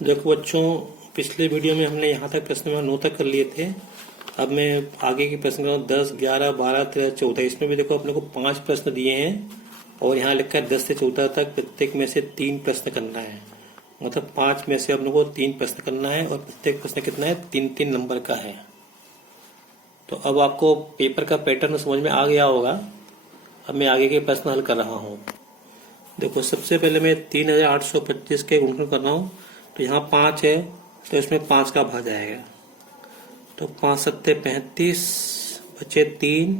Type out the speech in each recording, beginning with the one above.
देखो बच्चों, पिछले वीडियो में हमने यहाँ तक प्रश्न नंबर 9 तक कर लिए थे। अब मैं आगे के प्रश्न कर 10, 11, 12, 13, 14। इसमें भी देखो अपने को 5 प्रश्न दिए हैं और यहाँ लिखा है 10 से 14 तक प्रत्येक में से 3 प्रश्न करना है। मतलब 5 में से अपने को 3 प्रश्न करना है और प्रत्येक प्रश्न कितना है, 3-3 नंबर का है। तो अब आपको पेपर का पैटर्न समझ में आ गया होगा। अब मैं आगे के प्रश्न हल कर रहा हूँ। देखो, सबसे पहले मैं 3825 के गुणनखंड कर रहा हूँ। तो यहाँ 5 है तो इसमें 5 का भाग जाएगा। तो 5 सत्ते 35, बचे 3,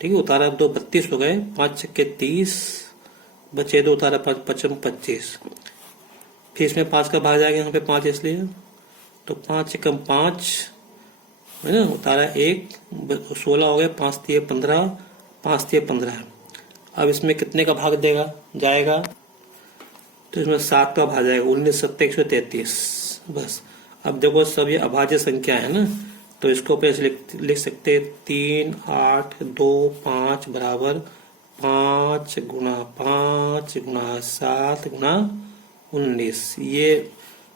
ठीक है, उतारा 2 32 हो गए। 5 छक्के 30, बचे 2, उतारा 5 55 25। फिर इसमें 5 का भाग जाएगा, यहाँ पे 5 इसलिए। तो 5 एकम 5 है ना, उतारा 1, 16 हो गए। 5 तिये 15, 5 तिये 15। अब इसमें कितने का भाग देगा जाएगा, तो इसमें 7 का भाग जाएगा। 19 सत्ते 133। बस। अब देखो, सब ये अभाज्य संख्या है ना, तो इसको पैसे लिख सकते 3, 8, 2, 5 बराबर 5 गुणा 5 गुणा 7 गुणा 19। ये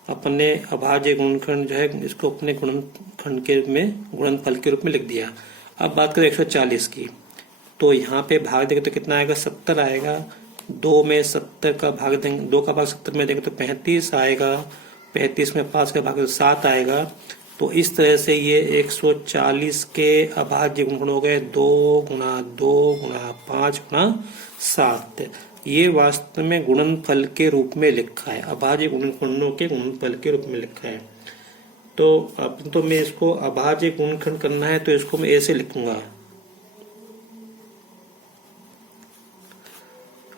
अपने अभाज्य गुणनखंड जो है, इसको अपने गुणनखंड के रूप में, गुणनफल के रूप में लिख दिया। अब बात करें 140 की, तो यहाँ पे भाग देंगे तो कितना आएगा, 70 आएगा। 2 में 70 का भाग देंगे, 2 का भाग 70 में देंगे तो 35 आएगा। 35 में 5 का भाग 7 आएगा। तो इस तरह से ये 140 के अभाज्य गुणनखंड हो गए 2 गुणा 2 गुणा 5 गुणा 7। ये वास्तव में गुणनफल के रूप में लिखा है, अभाज्य गुणनखंडों के गुणनफल के रूप में लिखा है। तो अब तो मैं इसको अभाज्य गुणनखंड करना है तो इसको मैं ऐसे लिखूंगा,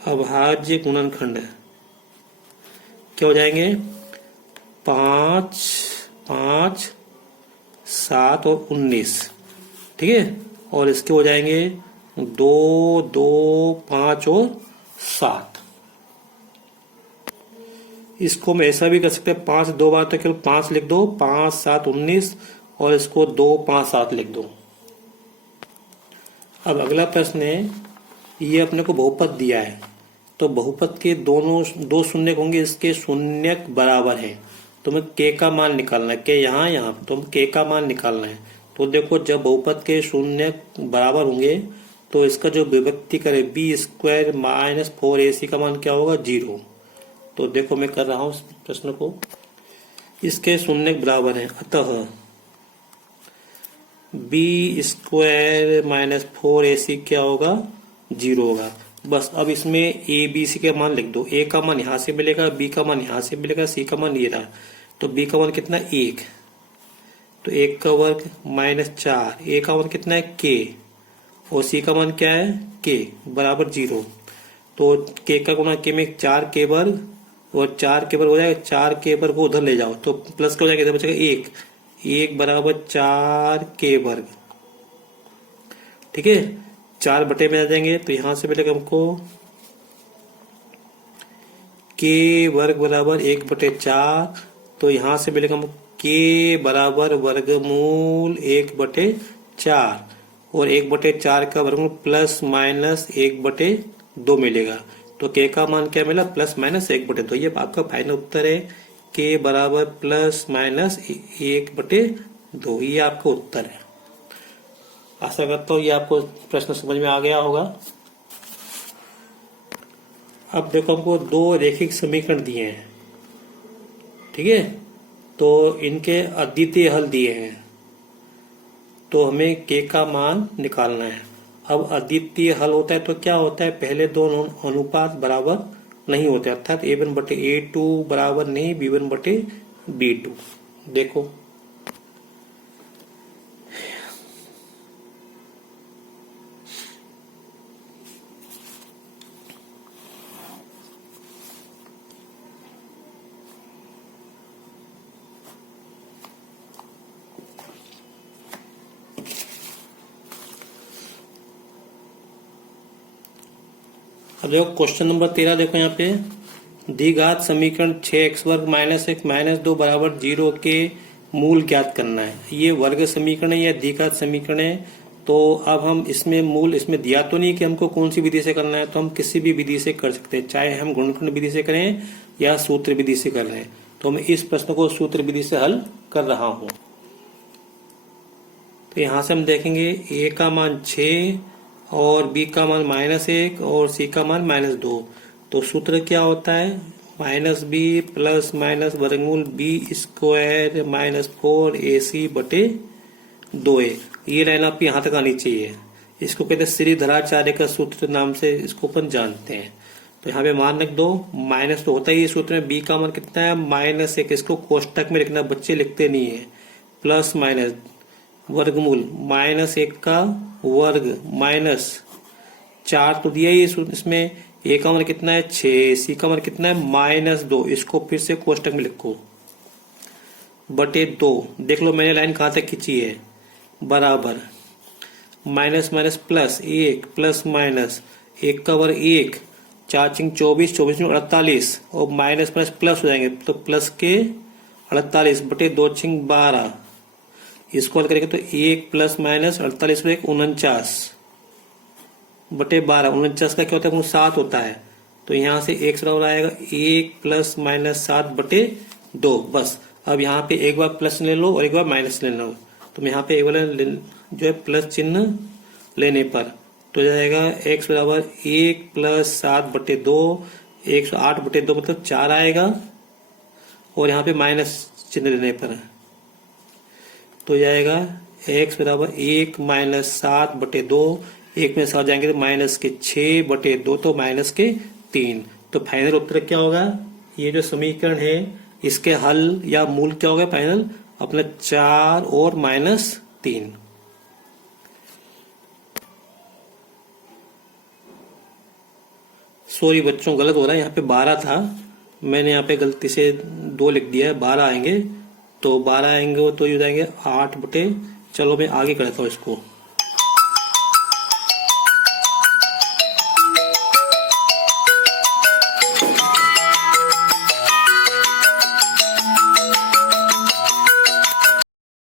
अभाज्य गुणनखंड क्या हो जाएंगे, 5, 5, 7 और 19, ठीक है। और इसके हो जाएंगे 2, 2, 5 और 7। इसको मैं ऐसा भी कर सकते हैं, 5 2 बार तक केवल 5 लिख दो, 5, 7, 19 और इसको 2, 5, 7 लिख दो। अब अगला प्रश्न है, ये अपने को बहुपद दिया है, तो बहुपद के दोनों 2 शून्य होंगे, इसके शून्य बराबर है। तो मैं के का मान निकालना है, के यहाँ तो के का मान निकालना है। तो देखो, जब बहुपद के शून्य बराबर होंगे तो इसका जो विभक्ति करे b² माइनस 4ac का मान क्या होगा, 0। तो देखो, मैं कर रहा हूं इस प्रश्न को, इसके शून्य बराबर है, अतः b² माइनस 4ac क्या होगा, 0 होगा। बस। अब इसमें a b c का मान लिख दो। a का मान यहां से मिलेगा, b का मान यहां से मिलेगा, c का मान ये रहा। तो b का मान कितना, 1। तो 1 का वर्ग माइनस 4, a का मान कितना है, k, और c का मान क्या है, k बराबर 0। तो k का गुणा k में 4k वर्ग, और 4k वर्ग हो जाएगा, 4k वर्ग को उधर ले जाओ तो प्लस का हो जाएगा, इधर बचेगा 1, 1 बराबर 4k वर्ग, ठीक है। 4 बटे में आ जाएंगे तो यहां से मिलेगा हमको k वर्ग बराबर 1/4। तो यहां से मिलेगा हमको k बराबर वर्गमूल 1/4, और 1/4 का वर्गमूल प्लस माइनस 1/2 मिलेगा। तो k का मान क्या मिला, प्लस माइनस 1/2। ये आपका फाइनल उत्तर है, k बराबर प्लस माइनस 1/2। ये आपका उत्तर है। आशा करता हूँ ये आपको प्रश्न समझ में आ गया होगा। अब देखो, हमको 2 रेखिक समीकरण दिए हैं, ठीक है, तो इनके अद्वितीय हल दिए हैं, तो हमें k का मान निकालना है। अब अद्वितीय हल होता है तो क्या होता है, पहले दोनों अनुपात बराबर नहीं होते, अर्थात a1/a2 बराबर नहीं b1/b2। देखो, अब देखो क्वेश्चन नंबर 13, देखो यहाँ पे द्विघात समीकरण 6x वर्ग माइनस 1 माइनस 2 बराबर 0 के मूल ज्ञात करना है। ये वर्ग समीकरण है या द्विघात समीकरण है। तो अब हम इसमें मूल, इसमें दिया तो नहीं कि हमको कौन सी विधि से करना है, तो हम किसी भी विधि से कर सकते हैं, चाहे हम गुणनखंड विधि से करें या सूत्र विधि से कर रहे हैं। तो मैं इस प्रश्न को सूत्र विधि से हल कर रहा हूं। तो यहां से हम देखेंगे a का मान 6 और b का मान -1 और c का मान -2। तो सूत्र क्या होता है, -b प्लस माइनस वर्गमूल b स्क्वायर -4ac बटे 2a। ये लाइन आपकी यहां तक आनी चाहिए। इसको कहते हैं श्रीधराचार्य का सूत्र नाम से इसको अपन जानते हैं। तो यहाँ पे मान रख दो, माइनस तो होता ही है सूत्र में, b का मान कितना है -1। इसको कोष्टक में लिखना, बच्चे लिखते नहीं है। प्लस माइनस वर्गमूल -1 का वर्ग -4 तो दिया ही इसमें। a का मान कितना है 6, c का मान कितना है -2। इसको फिर से कोष्टक में लिखो बटे 2। देख लो मैंने लाइन कहां तक खींची है, बराबर minus minus plus 1 plus minus 1 का वर्ग 1, 4 चिंग 24, 24 में 48 और माइनस माइनस प्लस हो जाएंगे तो प्लस के 48 बटे 2 चिंग 12। इसको हल करेंगे तो 1 प्लस माइनस 48 में 49 बटे 12। 49 का क्या होता है, 7 होता है। तो यहां से x बराबर आएगा 1 प्लस माइनस 7 बटे 2। बस अब यहाँ पे एक बार प्लस ले लो और एक बार माइनस ले लो। तो यहाँ पे एक बार जो है प्लस चिन्ह लेने पर तो जाएगा x बराबर 1 प्लस 7 बटे 2, 108 बटे 2 मतलब 4 आएगा। और यहाँ पे माइनस चिन्ह लेने पर तो जाएगा x बराबर 1 माइनस 7 बटे 2, 1 में 7 जाएंगे तो माइनस के 6 बटे 2 तो माइनस के 3। तो फाइनल उत्तर क्या होगा, ये जो समीकरण है इसके हल या मूल क्या होगा फाइनल अपना 4 और -3। सॉरी बच्चों, गलत हो रहा है, यहाँ पे 12 था, मैंने यहाँ पे गलती से 2 लिख दिया है। 12 आएंगे तो 12 आएंगे तो ये हो जाएंगे 8 बटे, चलो मैं आगे करता हूँ इसको।